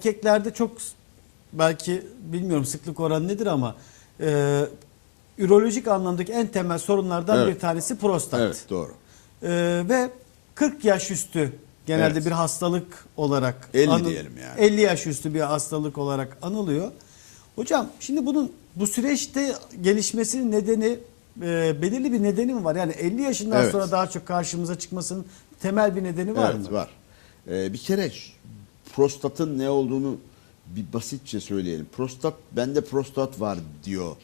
erkeklerde çok belki bilmiyorum sıklık oranı nedir ama e, ürolojik anlamdaki en temel sorunlardan Evet. bir tanesi prostat. Evet doğru. E, ve 40 yaş üstü genelde Evet. bir hastalık olarak 50 diyelim yani. 50 yaş üstü bir hastalık olarak anılıyor. Hocam şimdi bunun bu süreçte gelişmesinin nedeni e, belirli bir nedeni mi var? Yani 50 yaşından Evet. sonra daha çok karşımıza çıkmasının temel bir nedeni var evet mı? var. Ee, bir kere ş- prostatın ne olduğunu bir basitçe söyleyelim. Prostat bende prostat var diyor.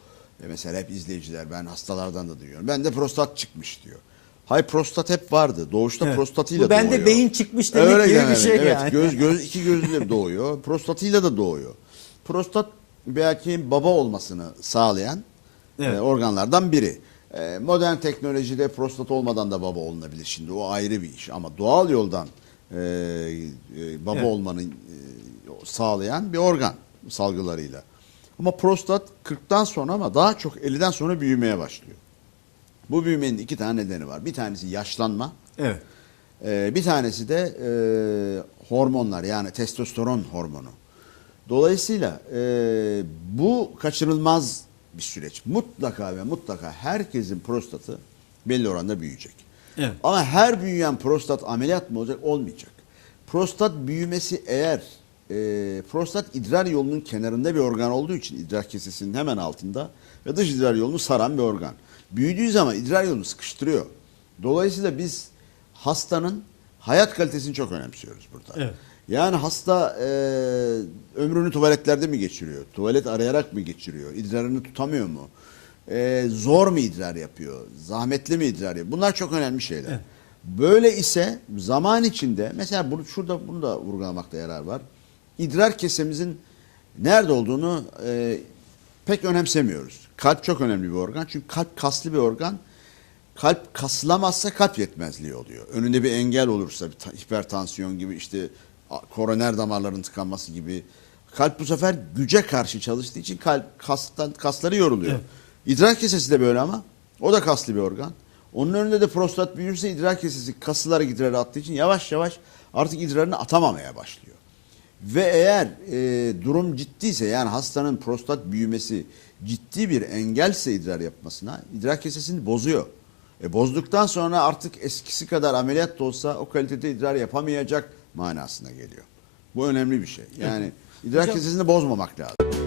E mesela hep izleyiciler ben hastalardan da duyuyorum. Bende prostat çıkmış diyor. Hay prostat hep vardı. Doğuşta Evet. prostatıyla Bu bende doğuyor. beyin çıkmış demek gibi bir demek. şey evet, yani. Göz, göz, iki gözüyle doğuyor. Prostatıyla da doğuyor. Prostat bir erkeğin baba olmasını sağlayan Evet. e, organlardan biri. E, modern teknolojide prostat olmadan da baba olunabilir şimdi. O ayrı bir iş. Ama doğal yoldan e, e, baba Evet. olmanı e, sağlayan bir organ salgılarıyla. Ama prostat 40'tan sonra ama daha çok 50'den sonra büyümeye başlıyor. Bu büyümenin iki tane nedeni var. Bir tanesi yaşlanma. Evet. Ee, bir tanesi de e, hormonlar yani testosteron hormonu. Dolayısıyla e, bu kaçınılmaz bir süreç. Mutlaka ve mutlaka herkesin prostatı belli oranda büyüyecek. Evet. Ama her büyüyen prostat ameliyat mı olacak? Olmayacak. Prostat büyümesi eğer e, prostat idrar yolunun kenarında bir organ olduğu için idrar kesesinin hemen altında ve dış idrar yolunu saran bir organ. Büyüdüğü zaman idrar yolunu sıkıştırıyor. Dolayısıyla biz hastanın hayat kalitesini çok önemsiyoruz burada. Evet. Yani hasta e, ömrünü tuvaletlerde mi geçiriyor? Tuvalet arayarak mı geçiriyor? İdrarını tutamıyor mu? E, zor mu idrar yapıyor? Zahmetli mi idrar yapıyor? Bunlar çok önemli şeyler. Evet. Böyle ise zaman içinde mesela bunu şurada bunu da vurgulamakta yarar var. İdrar kesemizin nerede olduğunu e, pek önemsemiyoruz. Kalp çok önemli bir organ. Çünkü kalp kaslı bir organ. Kalp kaslamazsa kalp yetmezliği oluyor. Önünde bir engel olursa bir ta- hipertansiyon gibi işte koroner damarların tıkanması gibi kalp bu sefer güce karşı çalıştığı için kalp kastan, kasları yoruluyor. Evet. İdrar kesesi de böyle ama o da kaslı bir organ. Onun önünde de prostat büyürse idrar kesesi kasılara idrarı attığı için yavaş yavaş artık idrarını atamamaya başlıyor. Ve eğer e, durum ciddiyse yani hastanın prostat büyümesi ciddi bir engelse idrar yapmasına idrar kesesini bozuyor. E, bozduktan sonra artık eskisi kadar ameliyat da olsa o kalitede idrar yapamayacak manasına geliyor. Bu önemli bir şey. Yani idrar Hocam- kesesini bozmamak lazım.